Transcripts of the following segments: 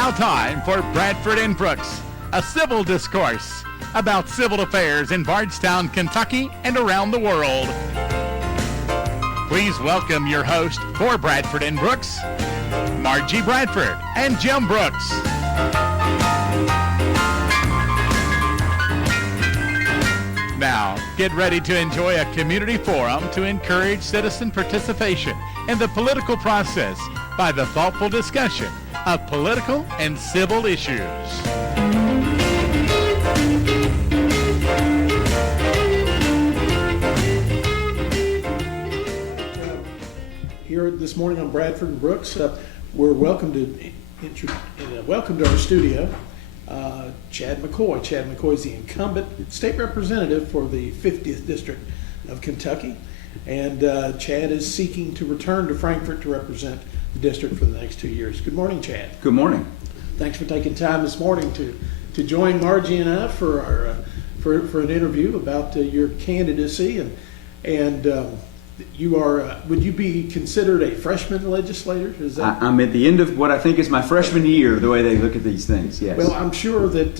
now time for Bradford and Brooks, a civil discourse about civil affairs in Bardstown, Kentucky, and around the world. Please welcome your host for Bradford and Brooks, Margie Bradford and Jim Brooks. Now, get ready to enjoy a community forum to encourage citizen participation in the political process by the thoughtful discussion of political and civil issues. Here this morning on Bradford and Brooks, we're welcome to our studio Chad McCoy. Chad McCoy is the incumbent state representative for the 50th District of Kentucky, and Chad is seeking to return to Frankfort to represent the district for the next 2 years. Good morning, Chad. Good morning. Thanks for taking time this morning to join Margie and I for our for an interview about your candidacy, and you are would you be considered a freshman legislator? Is that? I'm at the end of what I think is my freshman year, the way they look at these things, yes. Well, I'm sure that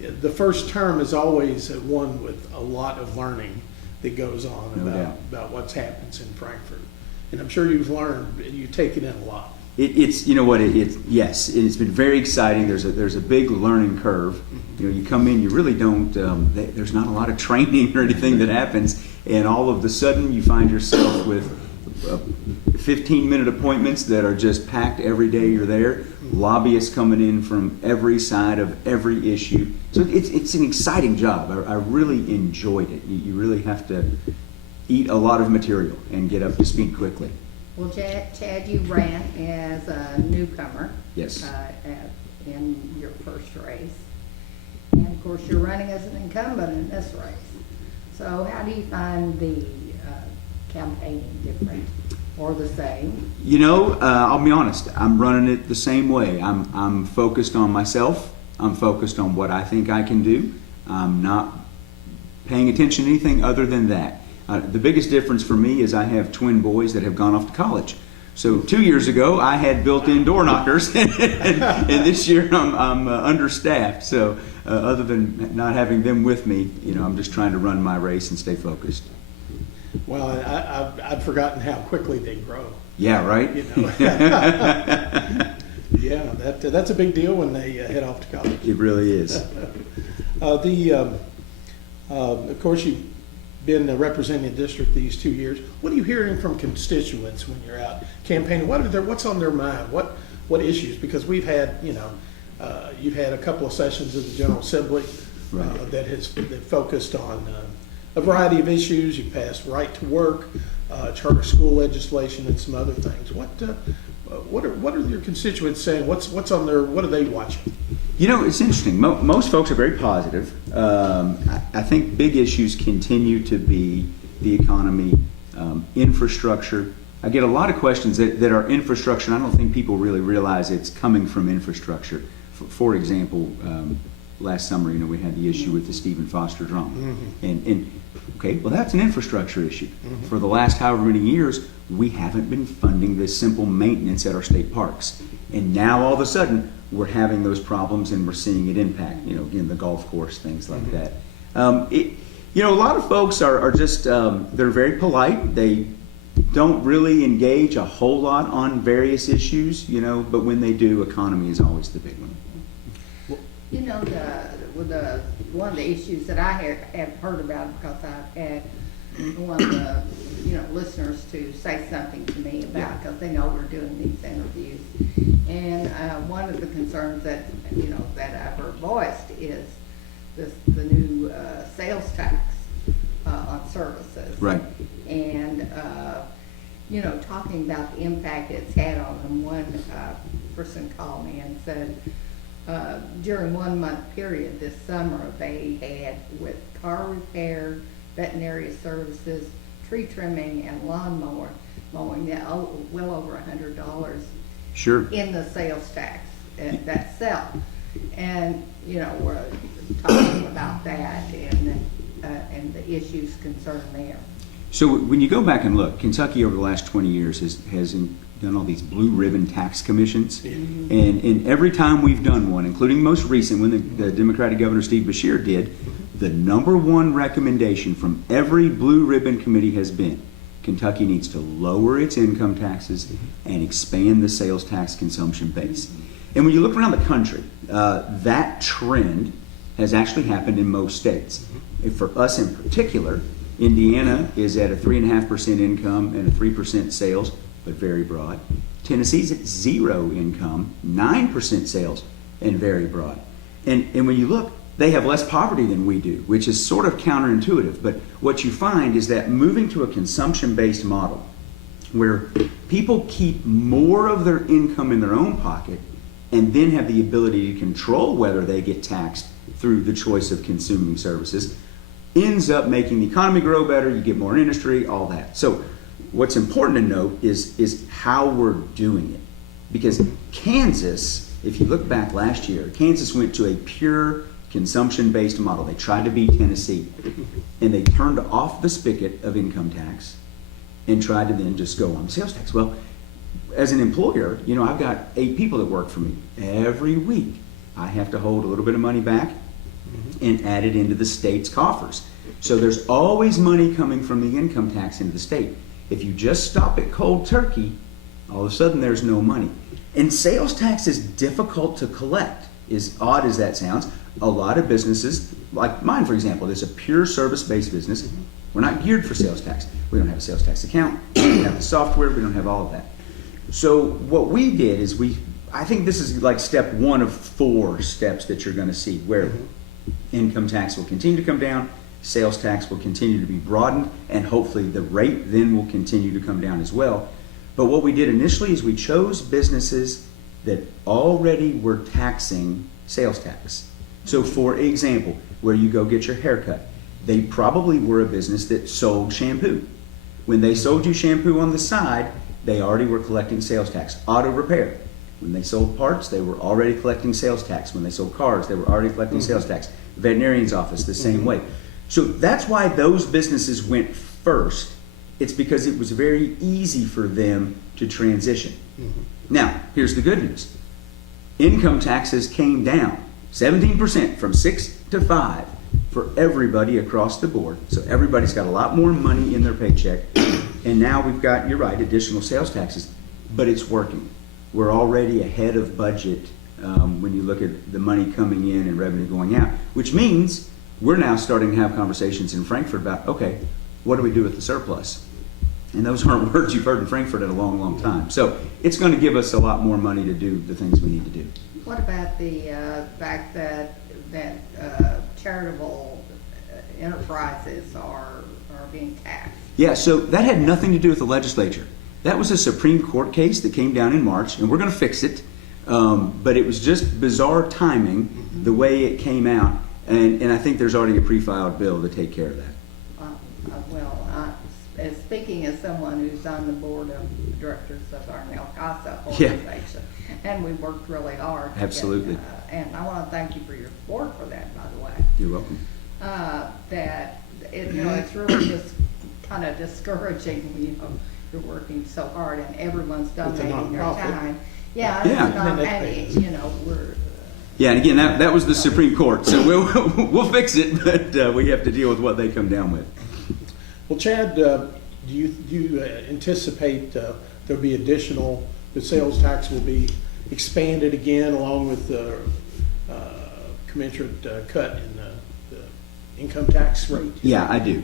the first term is always one with a lot of learning that goes on about what happens in Frankfort. And I'm sure you've learned, you've taken in a lot. It's you know what, yes, it's been very exciting. There's a big learning curve. You know, you come in, you really don't, there's not a lot of training or anything that happens, and all of a sudden you find yourself with 15-minute appointments that are just packed every day you're there, lobbyists coming in from every side of every issue. So it's an exciting job. I really enjoyed it. You really have to eat a lot of material and get up to speed quickly. Well, Chad, you ran as a newcomer. Yes. In your first race. And of course, you're running as an incumbent in this race. So how do you find the campaigning different or the same? You know, I'll be honest, I'm running it the same way. I'm focused on myself. I'm focused on what I think I can do. I'm not paying attention to anything other than that. The biggest difference for me is I have twin boys that have gone off to college. So 2 years ago, I had built-in door knockers, and this year I'm understaffed. So other than not having them with me, you know, I'm just trying to run my race and stay focused. Well, I'd forgotten how quickly they grow. Yeah, right? You know? Yeah, that's a big deal when they head off to college. It really is. Of course, you've been representing the district these 2 years. What are you hearing from constituents when you're out campaigning? What's on their mind? What issues? Because we've had, you've had a couple of sessions of the General Assembly that focused on a variety of issues. You passed right to work, charter school legislation, and some other things. What are your constituents saying? What's on their? What are they watching? You know, it's interesting. Most folks are very positive. I think big issues continue to be the economy, infrastructure. I get a lot of questions that are infrastructure, and I don't think people really realize it's coming from infrastructure. For example, last summer, you know, we had the issue with the Stephen Foster drum. And okay, well, that's an infrastructure issue. For the last however many years, we haven't been funding this simple maintenance at our state parks. And now all of a sudden, we're having those problems and we're seeing it impact, you know, again, the golf course, things like that. You know, a lot of folks are just, they're very polite. They don't really engage a whole lot on various issues, you know, but when they do, economy is always the big one. You know, one of the issues that I have heard about, because I've had one of the listeners to say something to me about, because they know we're doing these interviews, and one of the concerns that I've heard voiced is the new sales tax on services, right? And talking about the impact it's had on them. One person called me and said, during 1 month period this summer, they had, with car repair, veterinary services, tree trimming, and lawn mowing, well over $100 sure in the sales tax that sell. And we're talking about that and the issues concerned there. So when you go back and look, Kentucky over the last 20 years has done all these blue ribbon tax commissions. And every time we've done one, including most recent when the Democratic Governor Steve Beshear did, the number one recommendation from every blue ribbon committee has been Kentucky needs to lower its income taxes and expand the sales tax consumption base. And when you look around the country, that trend has actually happened in most states. And for us in particular, Indiana is at a 3.5% income and a 3% sales, but very broad. Tennessee's at 0 income, 9% sales, and very broad. And when you look, they have less poverty than we do, which is sort of counterintuitive. But what you find is that moving to a consumption-based model, where people keep more of their income in their own pocket and then have the ability to control whether they get taxed through the choice of consuming services, ends up making the economy grow better, you get more industry, all that. So what's important to note is how we're doing it. Because Kansas, if you look back last year, Kansas went to a pure consumption-based model. They tried to beat Tennessee, and they turned off the spigot of income tax and tried to then just go on sales tax. Well, as an employer, you know, I've got 8 people that work for me. Every week, I have to hold a little bit of money back and add it into the state's coffers. So there's always money coming from the income tax into the state. If you just stop it cold turkey, all of a sudden there's no money. And sales tax is difficult to collect, as odd as that sounds. A lot of businesses, like mine for example, is a pure service-based business. We're not geared for sales tax. We don't have a sales tax account, we don't have the software, we don't have all of that. So what we did is I think this is like step 1 of 4 steps that you're going to see, where income tax will continue to come down, sales tax will continue to be broadened, and hopefully the rate then will continue to come down as well. But what we did initially is we chose businesses that already were taxing sales tax. So for example, where you go get your haircut, they probably were a business that sold shampoo. When they sold you shampoo on the side, they already were collecting sales tax. Auto repair, when they sold parts, they were already collecting sales tax. When they sold cars, they were already collecting sales tax. Veterinarian's office, the same way. So that's why those businesses went first. It's because it was very easy for them to transition. Now, here's the good news. Income taxes came down 17% from 6 to 5 for everybody across the board. So everybody's got a lot more money in their paycheck. And now we've got, you're right, additional sales taxes. But it's working. We're already ahead of budget when you look at the money coming in and revenue going out, which means we're now starting to have conversations in Frankfurt about, okay, what do we do with the surplus? And those aren't words you've heard in Frankfurt in a long, long time. So it's going to give us a lot more money to do the things we need to do. What about the fact that charitable enterprises are being taxed? Yeah, so that had nothing to do with the legislature. That was a Supreme Court case that came down in March, and we're going to fix it. But it was just bizarre timing, the way it came out, and I think there's already a pre-filed bill to take care of that. As speaking as someone who's on the board of directors of our Nel Casa organization, and we worked really hard. Absolutely. And I want to thank you for your support for that, by the way. You're welcome. It's really just kind of discouraging when you're working so hard and everyone's donating their time. Yeah. Yeah, and again, that was the Supreme Court, so we'll fix it, but we have to deal with what they come down with. Well, Chad, do you anticipate there'll be the sales tax will be expanded again along with the commensurate cut in the income tax rate? Yeah, I do.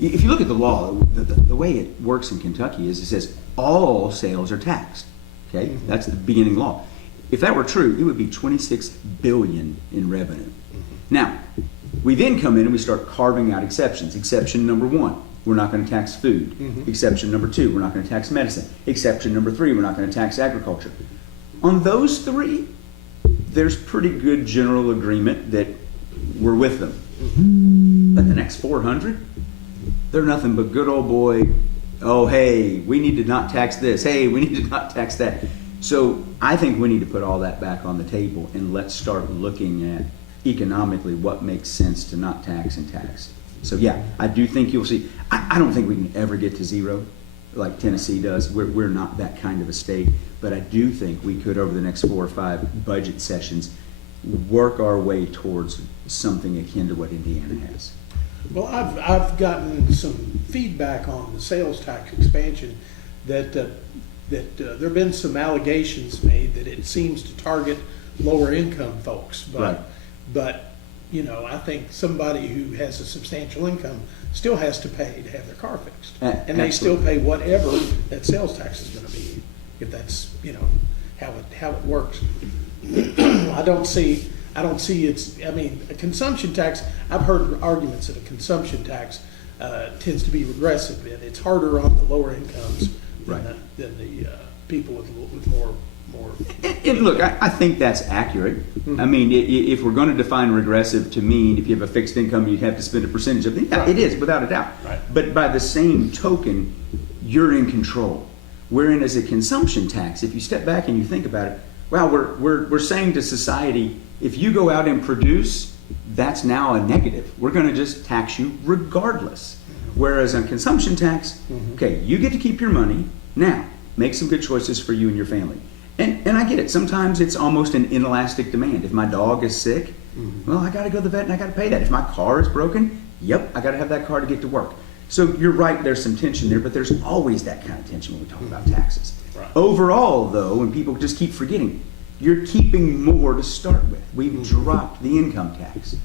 If you look at the law, the way it works in Kentucky is it says all sales are taxed. Okay, that's the beginning law. If that were true, it would be $26 billion in revenue. Now, we then come in and we start carving out exceptions. Exception number 1. We're not going to tax food. Exception number 2, we're not going to tax medicine. Exception number 3, we're not going to tax agriculture. On those 3, there's pretty good general agreement that we're with them. But the next 400, they're nothing but good old boy, oh, hey, we need to not tax this. Hey, we need to not tax that. So I think we need to put all that back on the table and let's start looking at economically what makes sense to not tax and tax. So yeah, I do think you'll see. I don't think we can ever get to 0, like Tennessee does. We're not that kind of a state, but I do think we could, over the next 4 or 5 budget sessions, work our way towards something akin to what Indiana has. Well, I've gotten some feedback on the sales tax expansion that there have been some allegations made that it seems to target lower income folks. Right. But you know, I think somebody who has a substantial income still has to pay to have their car fixed, and they still pay whatever that sales tax is going to be, if that's, you know, how it works. I don't see it's. I mean, a consumption tax. I've heard arguments that a consumption tax tends to be regressive, and it's harder on the lower incomes Right. than the people with more. And look, I think that's accurate. I mean, if we're going to define regressive to mean if you have a fixed income, you have to spend a percentage of it. Yeah, it is, without a doubt. Right. But by the same token, you're in control. Wherein as a consumption tax, if you step back and you think about it, wow, we're saying to society, if you go out and produce, that's now a negative. We're going to just tax you regardless. Whereas on consumption tax, okay, you get to keep your money. Now, make some good choices for you and your family. And I get it. Sometimes it's almost an inelastic demand. If my dog is sick, well, I got to go to the vet and I got to pay that. If my car is broken, yep, I got to have that car to get to work. So you're right, there's some tension there, but there's always that kind of tension when we talk about taxes. Right. Overall, though, when people just keep forgetting, you're keeping more to start with. We've dropped the income tax.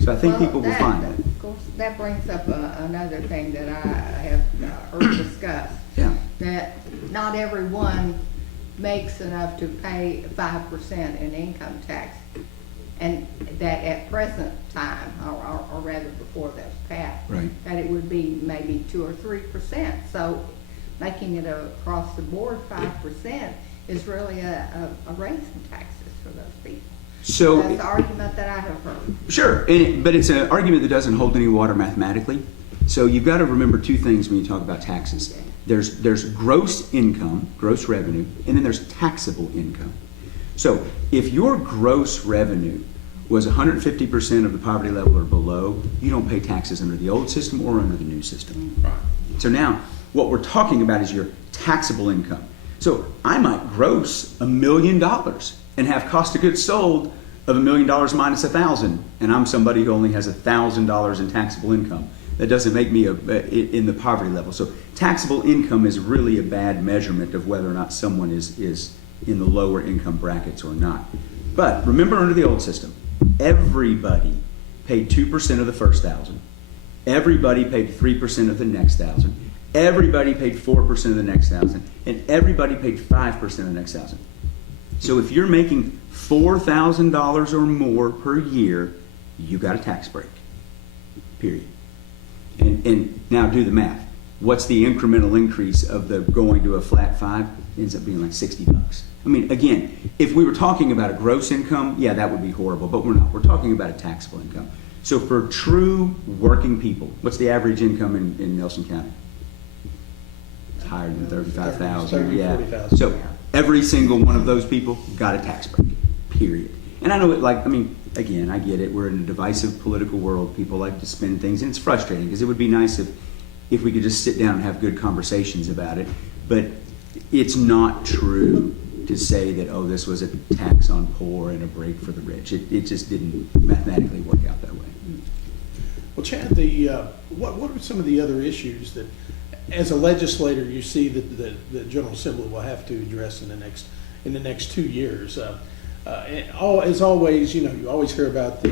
So I think people will find that. Of course, that brings up another thing that I have heard discussed. Yeah. That not everyone makes enough to pay 5% in income tax, and that at present time, or rather before that was passed, Right. that it would be maybe 2 or 3%. So making it across the board 5% is really a raise in taxes for those people. So That's the argument that I have heard. Sure, but it's an argument that doesn't hold any water mathematically. So you've got to remember 2 things when you talk about taxes. Okay. There's gross income, gross revenue, and then there's taxable income. So if your gross revenue was 150% of the poverty level or below, you don't pay taxes under the old system or under the new system. Right. So now what we're talking about is your taxable income. So I might gross $1 million and have cost of goods sold of $1 million minus $1,000, and I'm somebody who only has $1,000 in taxable income. That doesn't make me in the poverty level. So taxable income is really a bad measurement of whether or not someone is in the lower income brackets or not. But remember, under the old system, everybody paid 2% of the first 1,000. Everybody paid 3% of the next 1,000. Everybody paid 4% of the next 1,000, and everybody paid 5% of the next 1,000. So if you're making $4,000 or more per year, you got a tax break. Period. And now do the math. What's the incremental increase of the going to a flat 5? It ends up being like $60. I mean, again, if we were talking about a gross income, yeah, that would be horrible, but we're not. We're talking about a taxable income. So for true working people, what's the average income in Nelson County? It's higher than 35,000. Yeah. 40,000. So every single one of those people got a tax break. Period. And I know it, like, I mean, again, I get it. We're in a divisive political world. People like to spin things, and it's frustrating because it would be nice if we could just sit down and have good conversations about it. But it's not true to say that, oh, this was a tax on poor and a break for the rich. It just didn't mathematically work out that way. Well, Chad, what are some of the other issues that, as a legislator, you see that the General Assembly will have to address in the next 2 years? As always, you know, you always hear about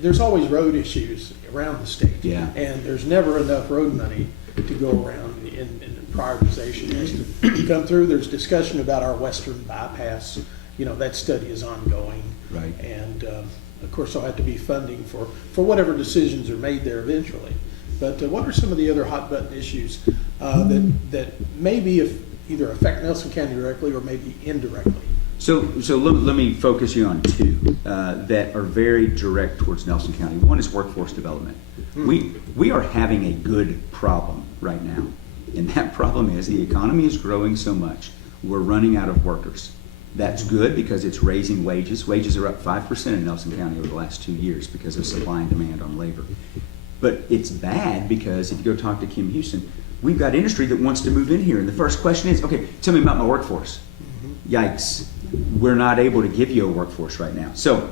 there's always road issues around the state. Yeah. And there's never enough road money to go around, and prioritization has to come through. There's discussion about our western bypass. You know, that study is ongoing. Right. And of course, there'll have to be funding for whatever decisions are made there eventually. But what are some of the other hot button issues that maybe either affect Nelson County directly or maybe indirectly? So let me focus you on 2 that are very direct towards Nelson County. One is workforce development. We are having a good problem right now, and that problem is the economy is growing so much, we're running out of workers. That's good because it's raising wages. Wages are up 5% in Nelson County over the last 2 years because of supply and demand on labor. But it's bad because if you go talk to Kim Houston, we've got industry that wants to move in here. And the first question is, okay, tell me about my workforce. Yikes. We're not able to give you a workforce right now. So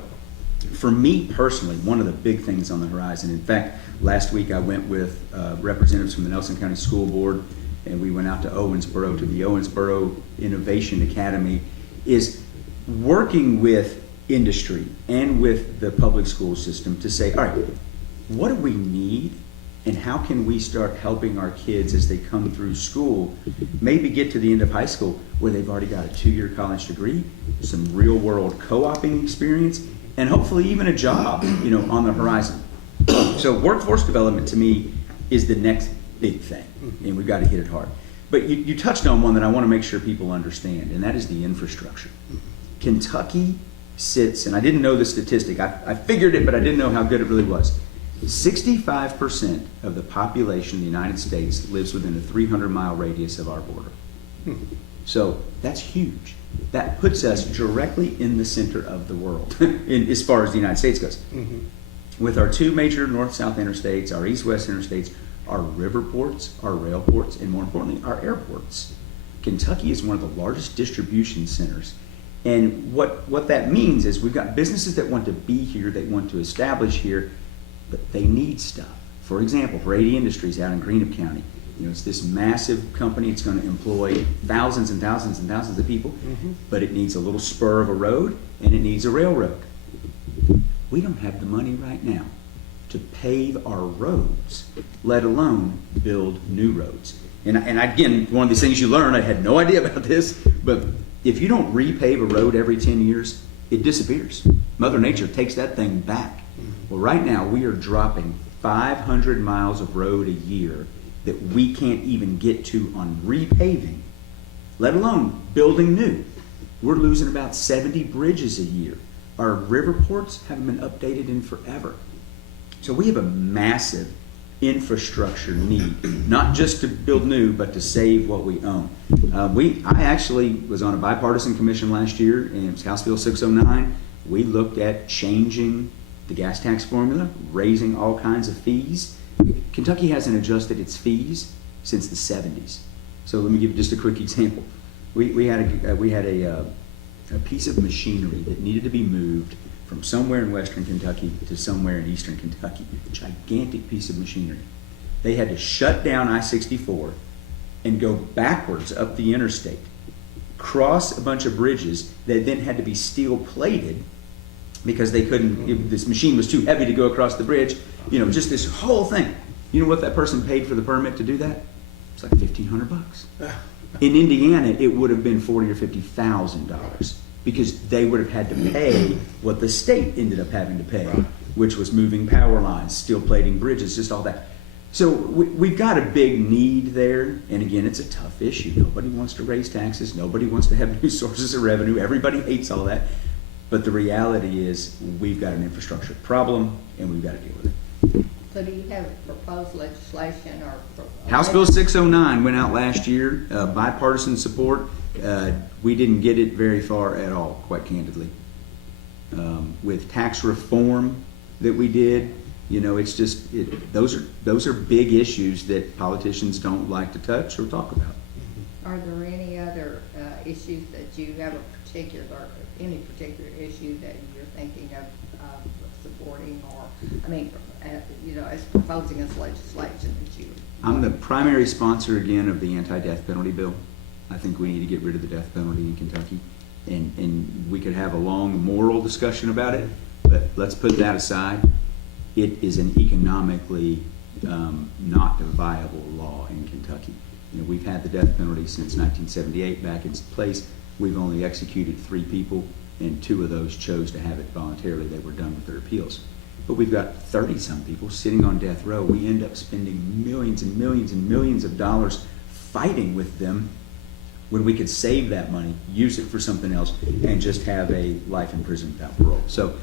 for me personally, one of the big things on the horizon, in fact, last week I went with representatives from the Nelson County School Board, and we went out to Owensboro, to the Owensboro Innovation Academy, is working with industry and with the public school system to say, all right, what do we need and how can we start helping our kids as they come through school, maybe get to the end of high school where they've already got a 2-year college degree, some real world co-oping experience, and hopefully even a job, on the horizon. So workforce development to me is the next big thing, and we've got to hit it hard. But you touched on one that I want to make sure people understand, and that is the infrastructure. Kentucky sits, and I didn't know the statistic, I figured it, but I didn't know how good it really was. 65% of the population of the United States lives within a 300-mile radius of our border. So that's huge. That puts us directly in the center of the world, as far as the United States goes. With our 2 major north-south interstates, our east-west interstates, our river ports, our rail ports, and more importantly, our airports. Kentucky is one of the largest distribution centers. And what that means is we've got businesses that want to be here, they want to establish here, but they need stuff. For example, Brady Industries out in Greenup County, it's this massive company. It's going to employ thousands and thousands and thousands of people, but it needs a little spur of a road and it needs a railroad. We don't have the money right now to pave our roads, let alone build new roads. And again, one of these things you learn, I had no idea about this, but if you don't repave a road every 10 years, it disappears. Mother Nature takes that thing back. Well, right now we are dropping 500 miles of road a year that we can't even get to on repaving, let alone building new. We're losing about 70 bridges a year. Our river ports haven't been updated in forever. So we have a massive infrastructure need, not just to build new, but to save what we own. I actually was on a bipartisan commission last year, and it was House Bill 609. We looked at changing the gas tax formula, raising all kinds of fees. Kentucky hasn't adjusted its fees since the 70s. So let me give you just a quick example. We had a piece of machinery that needed to be moved from somewhere in western Kentucky to somewhere in eastern Kentucky. A gigantic piece of machinery. They had to shut down I-64 and go backwards up the interstate, cross a bunch of bridges that then had to be steel plated because they couldn't, this machine was too heavy to go across the bridge. Just this whole thing. You know what that person paid for the permit to do that? It's like $1,500. In Indiana, it would have been $40,000 or $50,000 because they would have had to pay what the state ended up having to pay, which was moving power lines, steel plating bridges, just all that. So we've got a big need there, and again, it's a tough issue. Nobody wants to raise taxes. Nobody wants to have new sources of revenue. Everybody hates all that. But the reality is we've got an infrastructure problem, and we've got to deal with it. So do you have proposed legislation or? House Bill 609 went out last year, bipartisan support. We didn't get it very far at all, quite candidly. With tax reform that we did, it's just, those are big issues that politicians don't like to touch or talk about. Are there any other issues that you have any particular issue that you're thinking of supporting or, as proposing as legislation that you? I'm the primary sponsor again of the anti-death penalty bill. I think we need to get rid of the death penalty in Kentucky. And we could have a long moral discussion about it, but let's put that aside. It is an economically not a viable law in Kentucky. We've had the death penalty since 1978 back in place. We've only executed 3 people, and 2 of those chose to have it voluntarily. They were done with their appeals. But we've got 30-some people sitting on death row. We end up spending millions and millions and millions of dollars fighting with them when we could save that money, use it for something else, and just have a life in prison without parole. So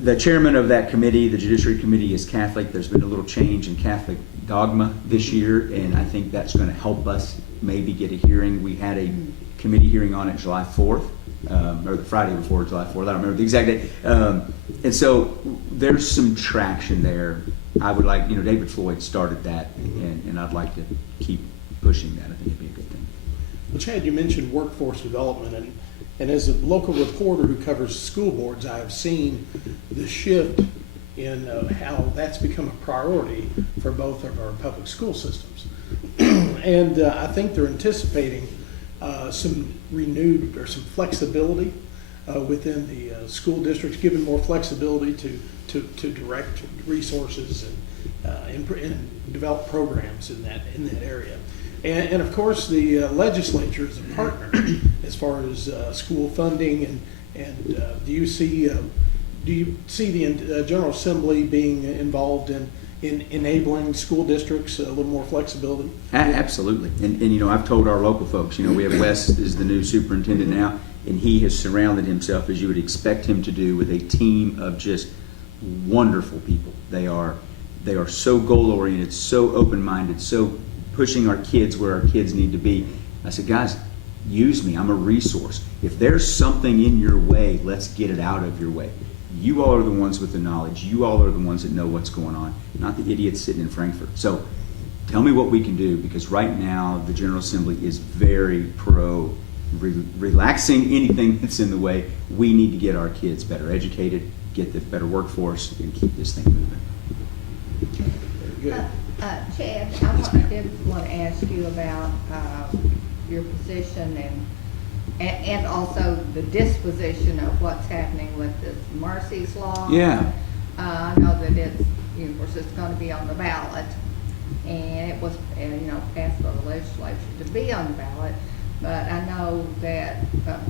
the chairman of that committee, the Judiciary Committee, is Catholic. There's been a little change in Catholic dogma this year, and I think that's going to help us maybe get a hearing. We had a committee hearing on it July 4th, or the Friday before July 4th. I don't remember the exact date. And so there's some traction there I would like, David Floyd started that, and I'd like to keep pushing that. I think it'd be a good thing. Well, Chad, you mentioned workforce development, and as a local reporter who covers school boards, I have seen the shift in how that's become a priority for both of our public school systems. And I think they're anticipating some renewed or some flexibility within the school districts, giving more flexibility to direct resources and develop programs in that area. And of course, the legislature is a partner as far as school funding. And do you see the General Assembly being involved in enabling school districts a little more flexibility? Absolutely. And I've told our local folks, we have Wes is the new superintendent now, and he has surrounded himself, as you would expect him to do, with a team of just wonderful people. They are so goal-oriented, so open-minded, so pushing our kids where our kids need to be. I said, guys, use me. I'm a resource. If there's something in your way, let's get it out of your way. You all are the ones with the knowledge. You all are the ones that know what's going on, not the idiots sitting in Frankfurt. So tell me what we can do, because right now the General Assembly is very pro relaxing anything that's in the way. We need to get our kids better educated, get the better workforce, and keep this thing moving. Very good. Chad, Yes, I ma'am. did want to ask you about your position and also the disposition of what's happening with this Marcy's Law. Yeah. I know that it's, of course, it's going to be on the ballot, and it was, passed by the legislature to be on the ballot. But I know that,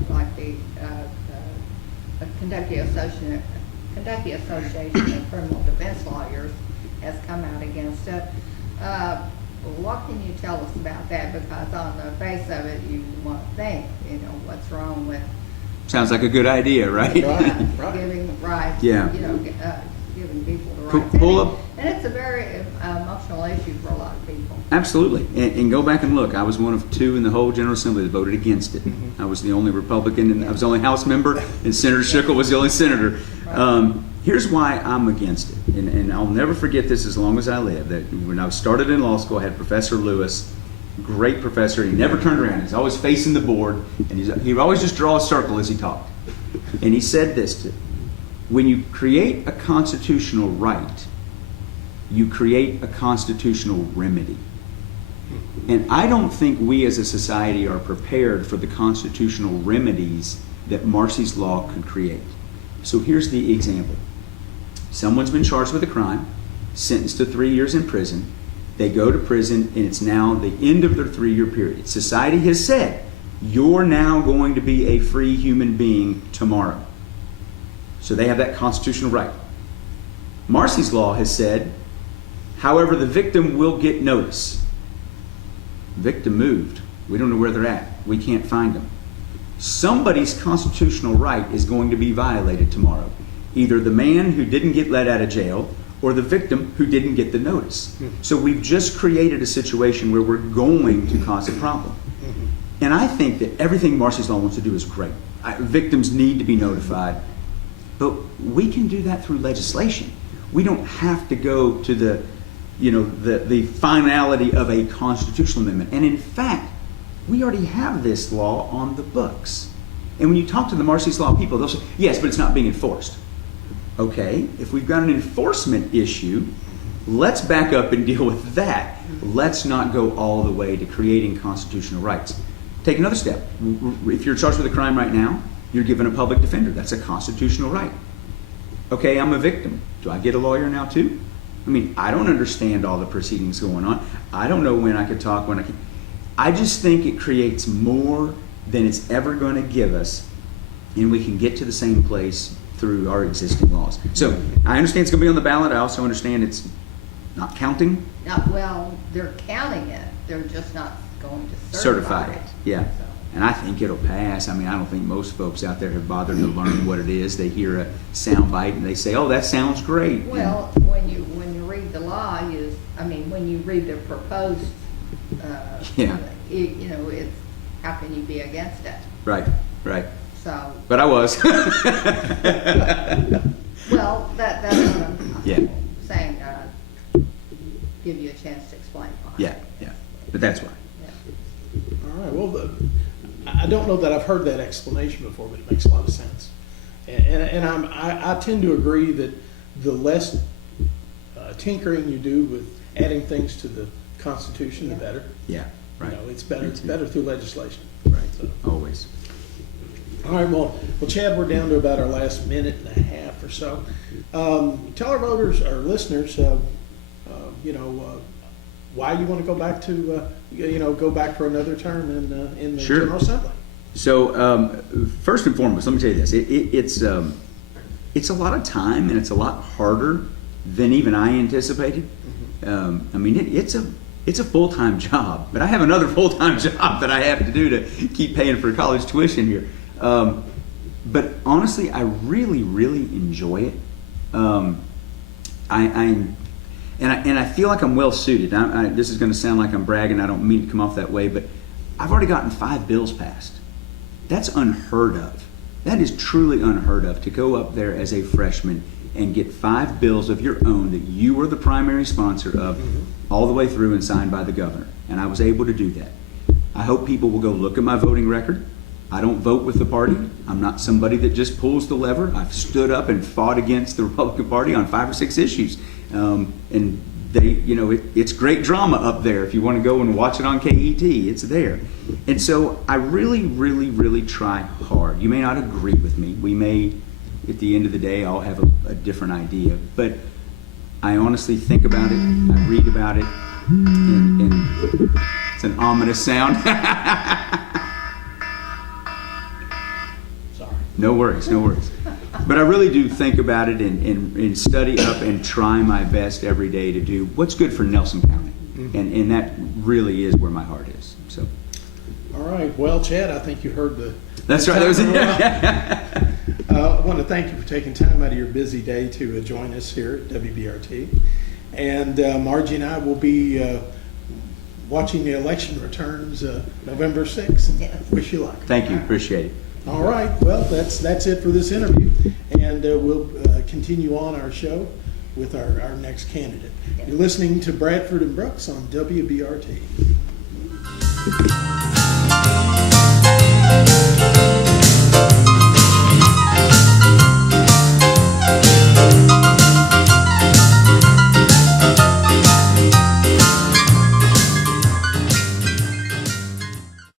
like the Kentucky Association of Criminal Defense Lawyers has come out against it. What can you tell us about that? Because on the face of it, you want to think, what's wrong with Sounds like a good idea, right? Right. giving the rights, Yeah. giving people the Pull- rights. pull up- And it's a very emotional issue for a lot of people. Absolutely. And go back and look. I was one of two in the whole General Assembly that voted against it. I was the only Republican, and I was the only House member, and Senator Schickel was the only senator. Here's why I'm against it, and I'll never forget this as long as I live, that when I started in law school, I had Professor Lewis, great professor. He never turned around. He's always facing the board, and he would always just draw a circle as he talked. And he said this, when you create a constitutional right, you create a constitutional remedy. And I don't think we as a society are prepared for the constitutional remedies that Marcy's Law could create. So here's the example. Someone's been charged with a crime, sentenced to 3 years in prison. They go to prison, and it's now the end of their 3-year period. Society has said, you're now going to be a free human being tomorrow. So they have that constitutional right. Marcy's Law has said, however, the victim will get notice. Victim moved. We don't know where they're at. We can't find them. Somebody's constitutional right is going to be violated tomorrow. Either the man who didn't get let out of jail or the victim who didn't get the notice. So we've just created a situation where we're going to cause a problem. And I think that everything Marcy's Law wants to do is great. Victims need to be notified. But we can do that through legislation. We don't have to go to the finality of a constitutional amendment. And in fact, we already have this law on the books. And when you talk to the Marcy's Law people, they'll say, yes, but it's not being enforced. Okay, if we've got an enforcement issue, let's back up and deal with that. Let's not go all the way to creating constitutional rights. Take another step. If you're charged with a crime right now, you're given a public defender. That's a constitutional right. Okay, I'm a victim. Do I get a lawyer now too? I mean, I don't understand all the proceedings going on. I don't know when I could talk, when I can. I just think it creates more than it's ever going to give us, and we can get to the same place through our existing laws. So I understand it's going to be on the ballot. I also understand it's not counting. Well, they're counting it. They're just not going to Certify it. Yeah. So. And I think it'll pass. I mean, I don't think most folks out there have bothered to learn what it is. They hear a sound bite and they say, oh, that sounds great. Well, when you read the law, when you read the proposed, Yeah. it's, how can you be against it? Right. So, But I was. well, that's what I'm Yeah. saying. But that's why. All right, well, I don't know that I've heard that explanation before, but it makes a lot of sense. And I tend to agree that the less tinkering you do with adding things to the Constitution, the better. Yeah, right. You know, it's better through legislation. Right, So. always. All right, well, Chad, we're down to about our last minute and a half or so. Tell our voters, our listeners, why you want to go back to, go back for another term in the Sure. General Assembly. So first and foremost, let me tell you this: it's a lot of time, and it's a lot harder than even I anticipated. I mean, it's a full-time job, but I have another full-time job that I have to do to keep paying for college tuition here. But honestly, I really, really enjoy it. I feel like I'm well suited. This is going to sound like I'm bragging. I don't mean to come off that way, but I've already gotten 5 bills passed. That's unheard of. That is truly unheard of, to go up there as a freshman and get 5 bills of your own that you were the primary sponsor of, all the way through and signed by the governor. And I was able to do that. I hope people will go look at my voting record. I don't vote with the party. I'm not somebody that just pulls the lever. I've stood up and fought against the Republican Party on 5 or 6 issues. And they, it's great drama up there. If you want to go and watch it on KET, it's there. And so I really, really, really try hard. You may not agree with me. We may, at the end of the day, all have a different idea. But I honestly think about it. I read about it. And it's an ominous sound. Sorry. No worries. But I really do think about it and study up and try my best every day to do what's good for Nelson County. And that really is where my heart is. So. All right. Well, Chad, I think you heard the... That's right. That was it. I want to thank you for taking time out of your busy day to join us here at WBRT. And Margie and I will be watching the election returns November 6th. Yes. Wish you luck. Thank you. Appreciate it. All right. Well, that's it for this interview. And we'll continue on our show with our next candidate. You're listening to Bradford and Brooks on WBRT.